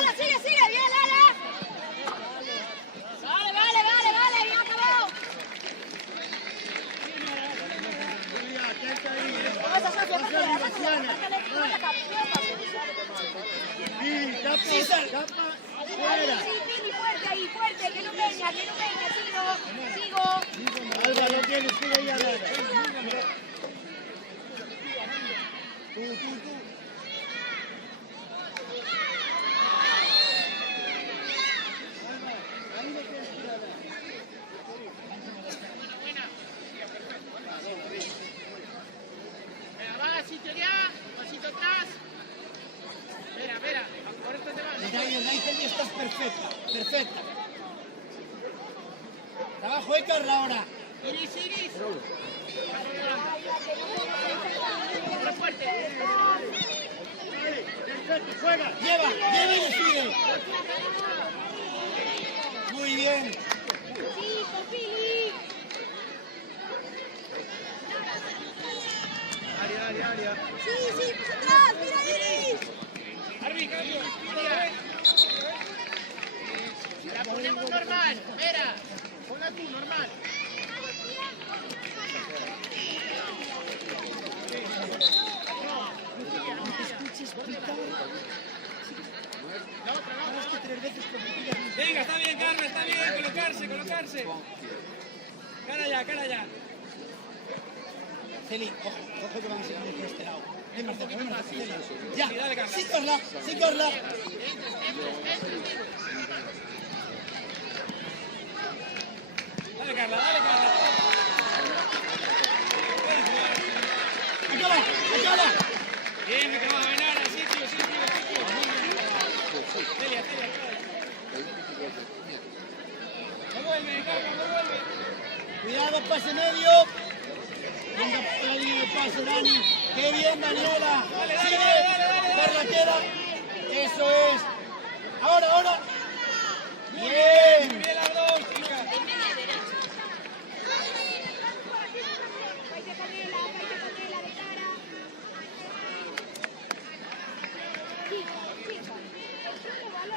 Lola, sigue, bien, Lola. Vale, bien acabado. Pasa, Sofía, pásale. Tapa, fuera. Sí, Pili, fuerte ahí, que no venga, sigo. Alba, lo tienes, sigue ahí a ver. Tú. Sitio ya, pasito atrás. Espera, por esto te vas. Ahí estás perfecta. Trabajo, Carla, ahora. Iris. Fuerte. Juega, lleva y decide. Muy bien. Sí, Pili. Área. Sí, pues atrás, mira Iris. Arbi, cambio. La ponemos normal. Espera. Ponla tú, normal. Venga, está bien, Carmen, está bien. Colocarse. Cara ya. Celi, ojo que van a seguir por este lado. Ven más cerca, Celi. Ya, sí, Carla. Dale, Carla. Acaba. Bien, me acabo de ganar. Sitio. Celia. No vuelve, Carla, no vuelve. Cuidado, pase medio. Venga, ahí el pase, Dani. Qué bien, Daniela. Sigue. Carla queda. Eso es. Ahora. Bien. Bien las dos, chicas.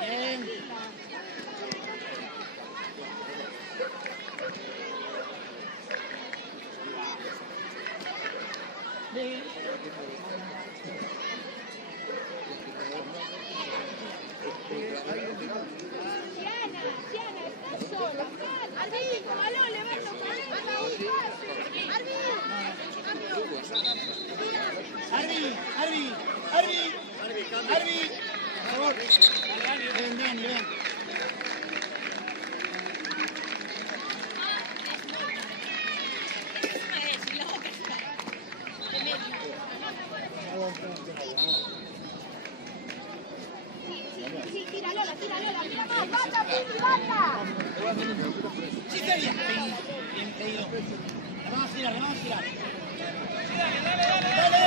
Bien. Diana, estás sola. Arbi, balón, levanta un Arbi. Por favor. Ven. Sí, tira Lola, más, bata, Pili, bata. Sí, Celia. Bien pedido. La van a girar. Dale.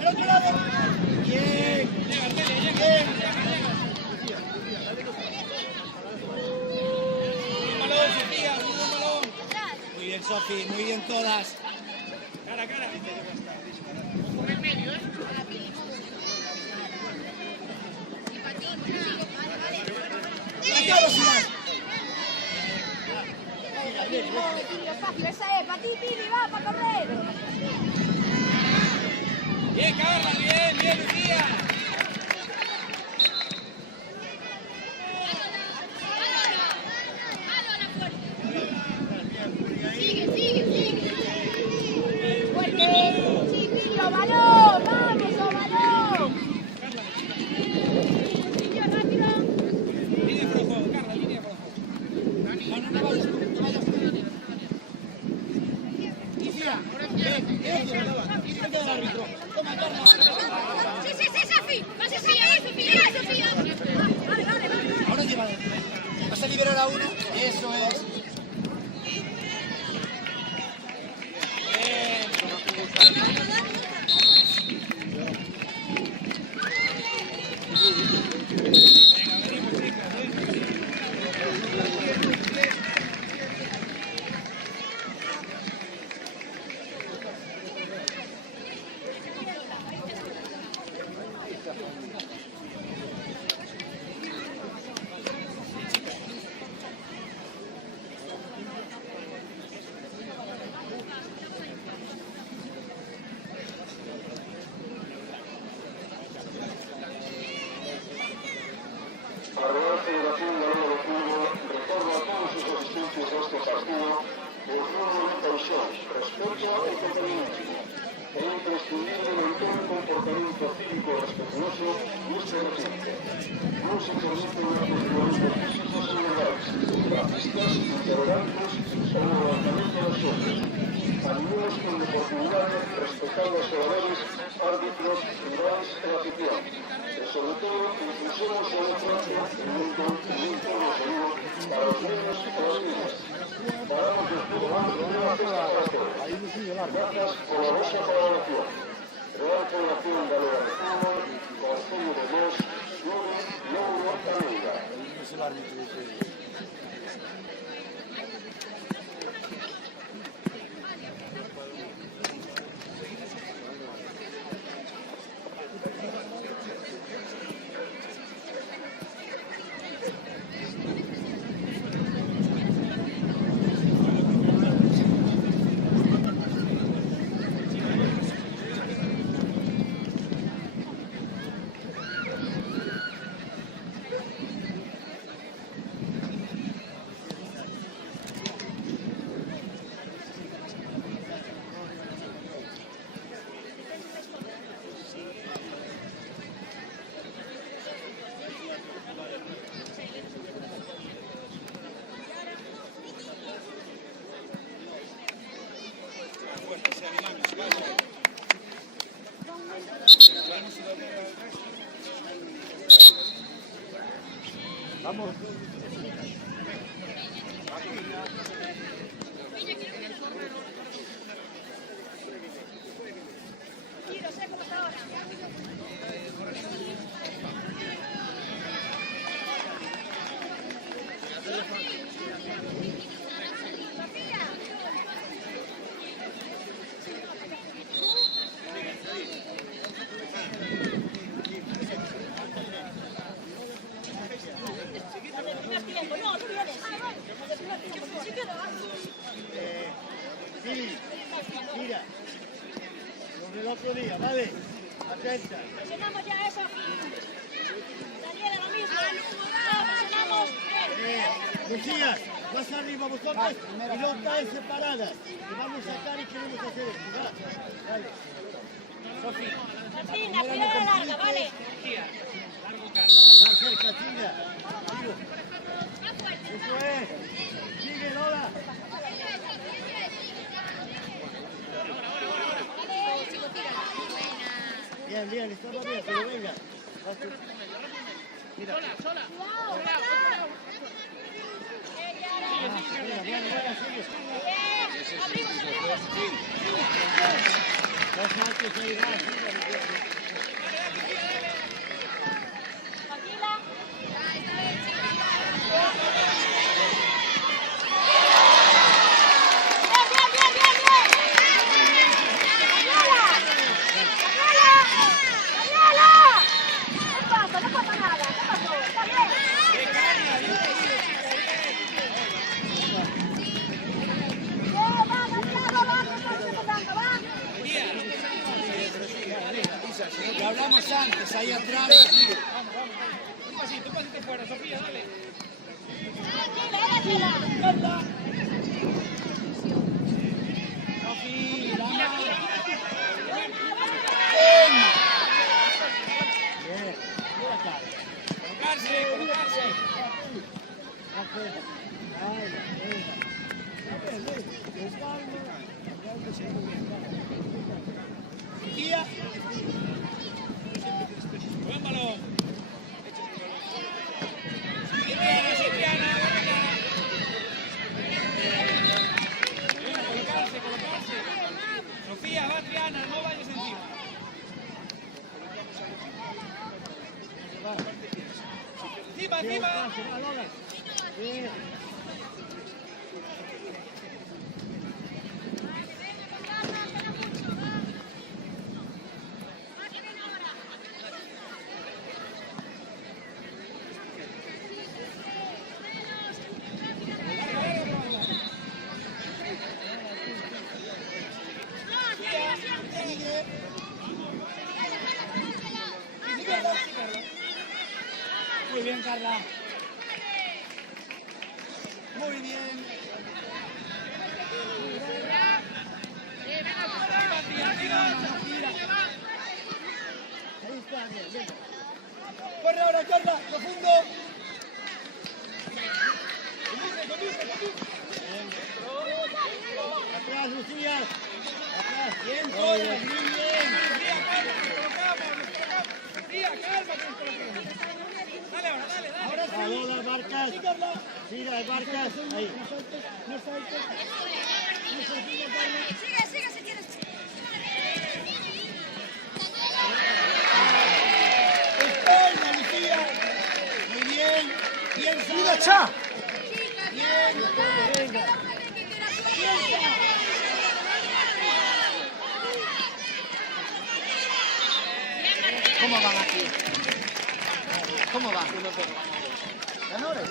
Al otro lado. Bien. Muy bien, Sofi, muy bien todas. Cara. Por el medio, ¿eh? Acabo, Silas. Esa es, para ti, Pili, va, para correr. Bien, Carla, bien, Lucía. Fuerte. Sí, Pili, balón, vamos, balón. Rápido. Línea flojo, Carla, línea flojo. No vayas. Inicia. Ven, el árbitro. Toma, Carla. Sí, Sofi. Sofía. Vale. Ahora lleva. Vas a liberar a uno. Eso es. Bien. precaucións, respeto e compromiso. É imprescindible manter un comportamento cívico e respetuoso neste recinto. Non se permiten actos violentos físicos ou verbais, racistas, intolerantes ou o levantamiento dos ollos. Animemos con deportividade, respetando os xogadores, árbitros, rivais e afición. E, sobre todo, impulsemos o espacio en un entorno seguro para os niños e as niñas. Paramos de fútbol de unha festa para todos. Gracias por a vosa colaboración. Real Federación Galega de Fútbol, Concello de Mos, Lure, Louro e Meira. Vamos. Mira, lo del otro día, ¿vale? Atenta. Mencionamos ya eso. Daniela, lo mismo. No, mencionamos. Lucía, vas arriba vosotros y no estáis separadas. Que vamos a sacar y queremos hacer esto. Dale. Sofía. Martina, cuidado de larga, ¿vale? Más cerca, Tina. Eso es. Sigue, Lola. Bien, bien, estamos bien, pero venga. Mira. Sola. Bien, sigue. Abrimos. No saltes ahí más. Tranquila. Lo hablamos antes, ahí atrás. Un pasito fuera, Sofía, dale. Tía. Buen balón. Cipriana, venga. Colocarse. Sofía, va Triana, no vayas encima. Encima. Bien. Muy bien, Carla. Muy bien. Ahí está, bien, bien. Corre ahora, corre, profundo. Atrás, Lucía. Atrás, bien, todas, muy bien. Lucía, calma, nos colocamos. Lucía, calma, que nos colocamos. Dale ahora, dale. Ahora sí. Las barcas. Sí, las barcas. Ahí. No saltes. Sigue, si quieres. Espalda, Lucía. Muy bien. Bien, Sara. ¡Cha! Bien, venga. ¿Cómo van aquí? ¿Cómo van? ¿Ganores?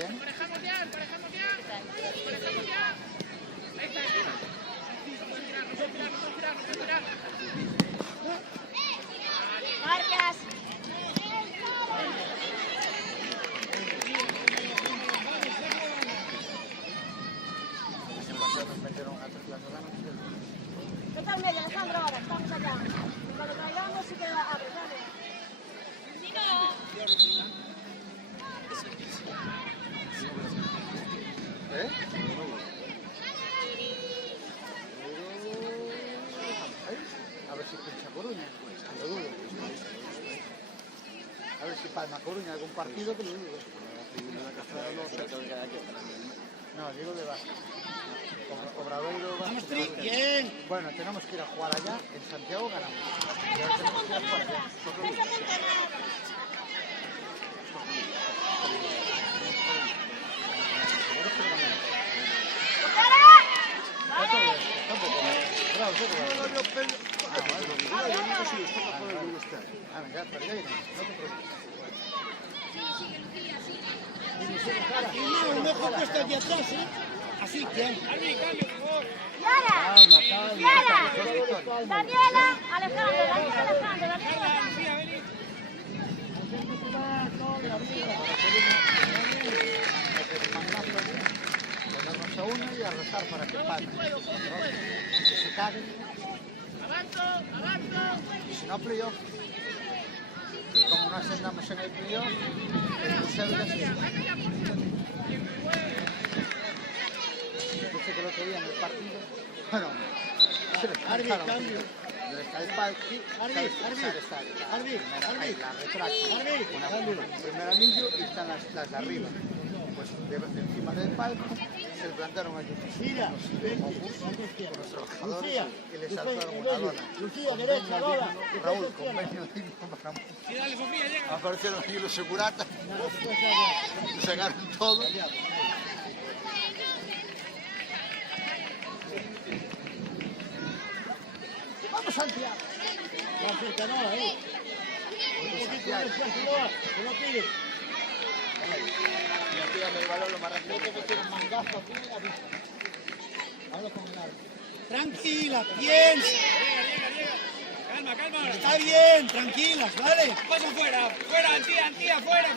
Emparejamos ya. Ahí está. No puedes tirar. Marcas. Vete al medio, Alejandro, ahora. Estamos allá. Cuando traigamos, sí que abres, dale. ¿Eh? A ver si pincha Coruña. Lo dudo. A ver si Palma Coruña algún partido que lo dudo. No, digo de base. Obradoiro va. Vamos, Tri. Bien. Bueno, tenemos que ir a jugar allá. En Santiago ganamos. Y ahora tenemos que ir a jugar allá. Ya, pero ya iremos, no te preocupes. No, mejor puesto aquí atrás, ¿eh? Así, bien. Arbi, cambio, por favor. Yara. Yara. Daniela. Alejandro. Lucía, vení. Ponernos a uno y a rezar para que Palma que se cague. Avanzo. Y si no, playoff. Y como no ascendamos en el playoff, el Sevilla sí. Dice que el otro día en el partido, bueno, se les Arbi, cansaron. cambio. Está el palco, Arbi, la retracto. El primer anillo y están las de arriba. Pues de encima del palco se plantaron allí Mira, los trabajadores Lucía, y les saltaron una lona. Lucía, derecha, ahora. Raúl, convenio digno para mí. Sí, dale, Sofía, llega. Aparecieron aquí los seguratas, sacaron todo. ¡Vamos, Santiago! Va cerca, no, ¿eh? Un poquito más, ya, que lo pide. Y tírame el balón lo más rápido que pueda. Un mangazo aquí, hablo con el árbitro. Tranquila, bien. Llega. Calma ahora. Está bien, tranquilas, ¿vale? Pasa fuera, Antía, fuera.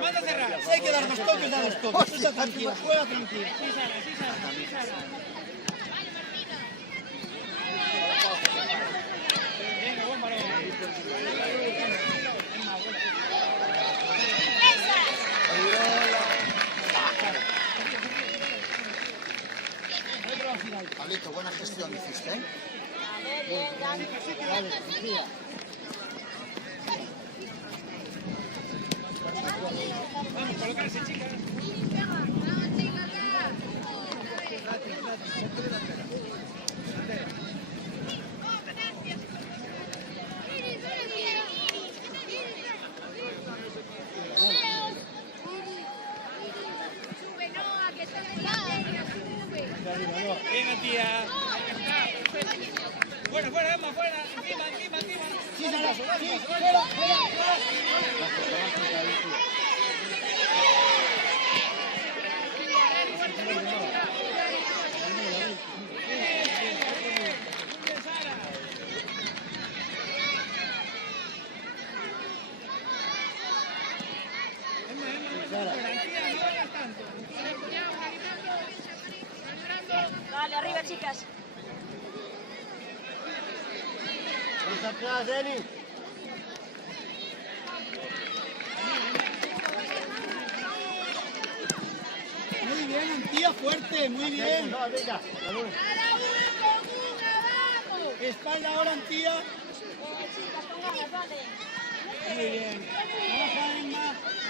Manda a cerrar. Si hay que dar dos toques, da dos toques. Tú está tranquila, juega tranquila. Sí, Sara. Venga, buen balón. Pablito, buena gestión hiciste, ¿eh? Dale, Lucía. Vamos, colocarse, chicas. Venga, tía. Fuera, Emma, fuera. Encima. Sí, Sara, sí, fuera. Sara. Más atrás, Denis. Muy bien, Antía, fuerte, muy bien. No, venga. Espalda ahora, Antía. Chicas, con ganas, vale. Muy bien.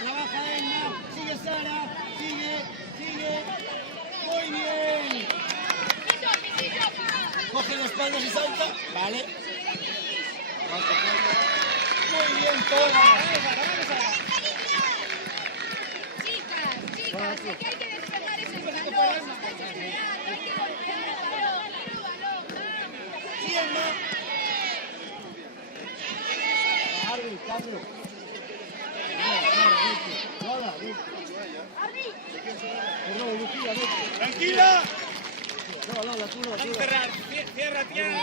Trabaja Emma. Sigue Sara, sigue. Muy bien. Coge la espalda y salta. Vale. Muy bien, todas. Chicas, sé que hay que despejar ese balón. Sí, Emma. Arby, cambio. Lola, vete. Perdón, Lucía, vete. Tranquila. Lola, tú no. Vamos a cerrar. Cierra, Tiana.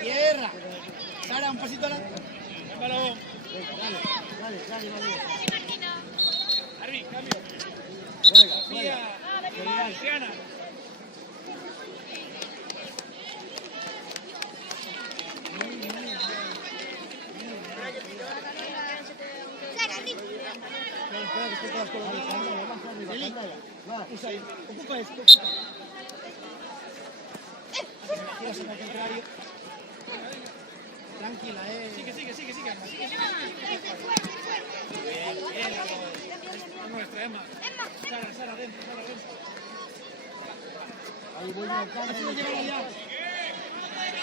Tierra. Sara, un pasito adelante. El balón. Dale, vale. Arby, cambio. Sofía. Tiana. Espera que estoy todas con la mesa. Más arriba, Eli. Va. Usa ahí. Ocupa esto. Giras en el contrario. Tranquila, Sigue. Bien. Es nuestra, Emma. Sara, dentro. Ahí voy a alcanzar. Así lo llevan allá.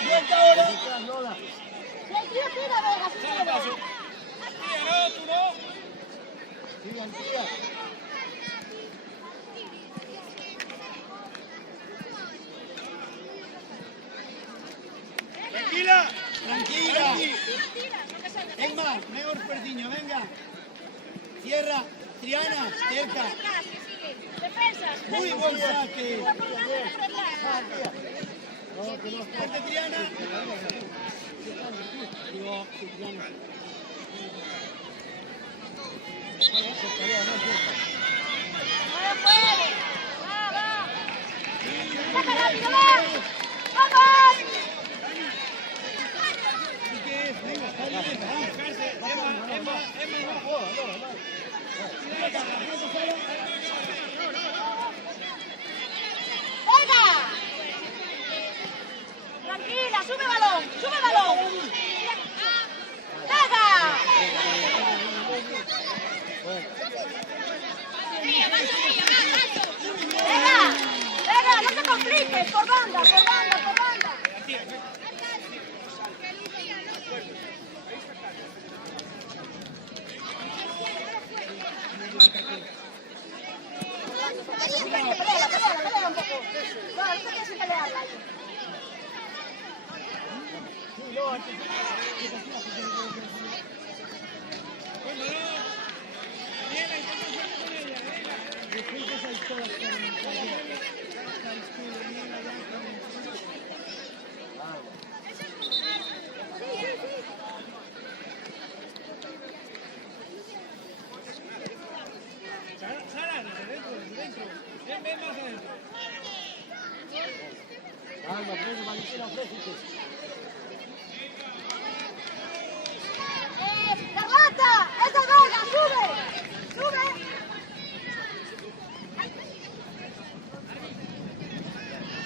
Vuelta ahora. Detrás, Lola. Si el tío tira, venga, sí Sara, se paso. lo Tía, no, tú no. Sigan, tía. Tranquila. Emma, mejor perdiño, venga. Cierra. Triana, cerca. Defensas. Muy buen saque. Ah, tía. No, que no. Fuerte, Triana. Digo, Triana. No puede. Va. ¡Saca rápido, va! ¡Vamos! ¡Venga! Tranquila, sube balón. ¡Venga! Venga, no te compliques, por banda. Pelea un poco. No te quedes sin pelearla ahí. Sara, desde dentro. Ven más adentro. Calma, prende, Valentina, ofrécete. ¡Carlota! ¡Esa droga! ¡Sube!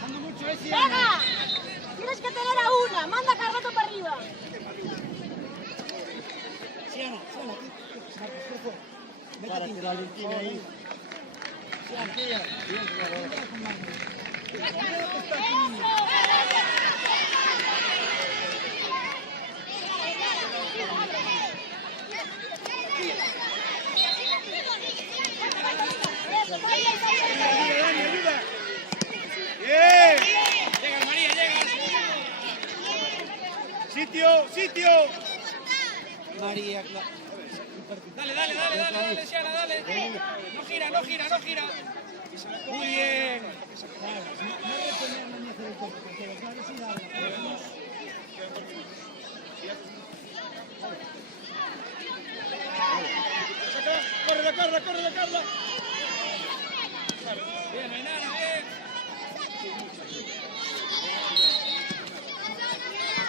Ando mucho, ¡Venga! Tienes que tener a una. Manda a Carlota para arriba. Siana, Para que Valentina ahí. Tía. Dani, ayuda. Bien. Llega María, llega. Sitio. María, claro. Dale, Siana, dale. No gira. Muy bien. No retenerlo ni hacer el toque, porque los mares sí dan. Corre, Carla. Bien, Ainara, bien.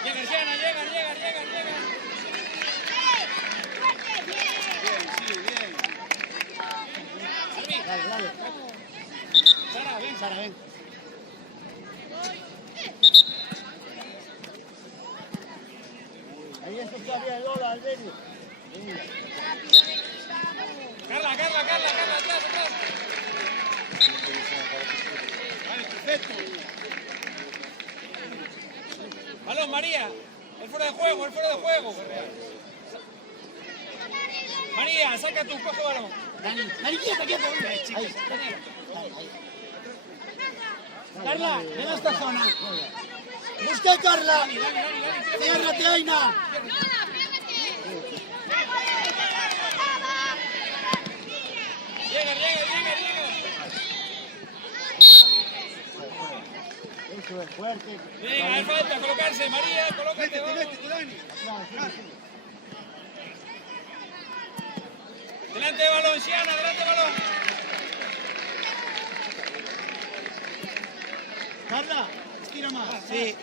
Llega Siana, llegan. Dale, dale. Sara, ven. Sara, ven. Ahí en tu cabeza, Lola, al medio. Carla, atrás. Vale, perfecto. Balón, María. El fuera de juego. María, saca tu coge balón. Dani, quieta. Ahí. Carla, ven a esta zona. Busca a Carla. Ciérrate, Aina. Llega. Eso es fuerte. Venga, hay falta, colocarse, María, colócate, vamos. Delante de balón, Siana, delante de balón. Carla, estira más. Sí.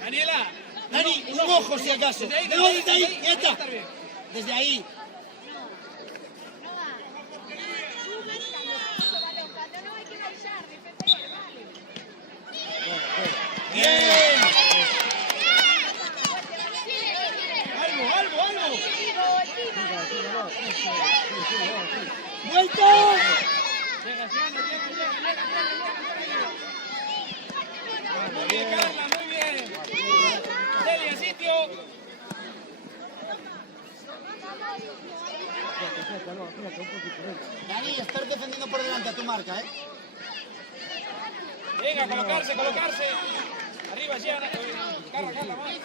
Daniela. Dani, un ojo si acaso. No, desde ahí, quieta. Desde ahí. Bien. Algo. ¡Vuelta! Llega, Siana, llega. Muy bien, Carla, muy bien. Celia, sitio. Dani, estás defendiendo por delante a tu marca, ¿eh? Venga, colocarse. Arriba, Siana. Carla, más.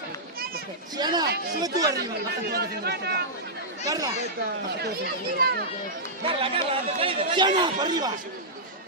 Siana, sube tú arriba. Baja tú a defender este acá. Carla. Carla, desde ahí. Siana, para arriba.